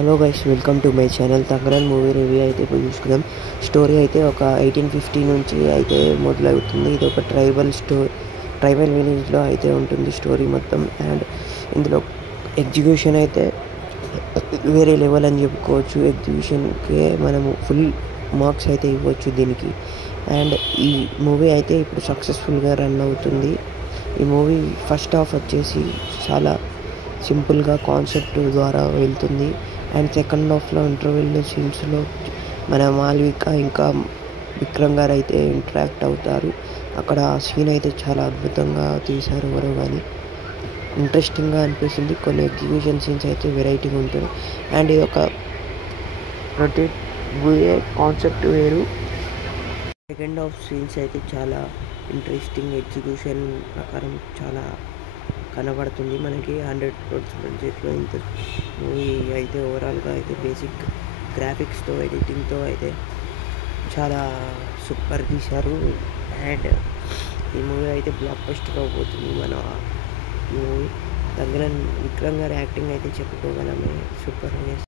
Hello guys, welcome to my channel. Thangalaan movie review అయితే ఇప్పుడు చూసుకుందాం. స్టోరీ అయితే ఒక 1850 నుంచి అయితే మొదలవుతుంది. ఇది ఒక ట్రైబల్ విలేజ్లో అయితే ఉంటుంది స్టోరీ మొత్తం. అండ్ ఇందులో ఎగ్జిక్యూషన్ అయితే వేరే లెవెల్ అని చెప్పుకోవచ్చు. ఎగ్జిక్యూషన్కే మనము ఫుల్ మార్క్స్ అయితే ఇవ్వచ్చు దీనికి. అండ్ ఈ మూవీ అయితే ఇప్పుడు సక్సెస్ఫుల్గా రన్ అవుతుంది. ఈ మూవీ ఫస్ట్ హాఫ్ వచ్చేసి చాలా సింపుల్గా కాన్సెప్ట్ ద్వారా వెళ్తుంది. అండ్ సెకండ్ హాఫ్లో ఇంటర్వెల్ సీన్స్లో మన మాల్విక ఇంకా విక్రమ్ గారు అయితే ఇంటరాక్ట్ అవుతారు. అక్కడ ఆ సీన్ అయితే చాలా అద్భుతంగా తీశారు. ఎవరో కానీ ఇంట్రెస్టింగ్గా అనిపిస్తుంది. కొన్ని ఎగ్జిక్యూషన్ సీన్స్ అయితే వెరైటీగా ఉంటుంది. అండ్ ఇది ఒక రొటేట్ పోయే కాన్సెప్ట్ వేరు. సెకండ్ హాఫ్ సీన్స్ అయితే చాలా ఇంట్రెస్టింగ్ ఎగ్జిక్యూషన్ ప్రకారం చాలా కనబడుతుంది మనకి. 100 బడ్జెట్లో ఇంత మూవీ అయితే ఓవరాల్గా అయితే బేసిక్ గ్రాఫిక్స్తో ఎడిటింగ్తో అయితే చాలా సూపర్ తీశారు. అండ్ ఈ మూవీ అయితే బ్లాక్ బస్టర్ అవబోతుంది. మన మూవీ విక్రమ్ గారి యాక్టింగ్ అయితే చెప్పుకోగలమే, సూపర్.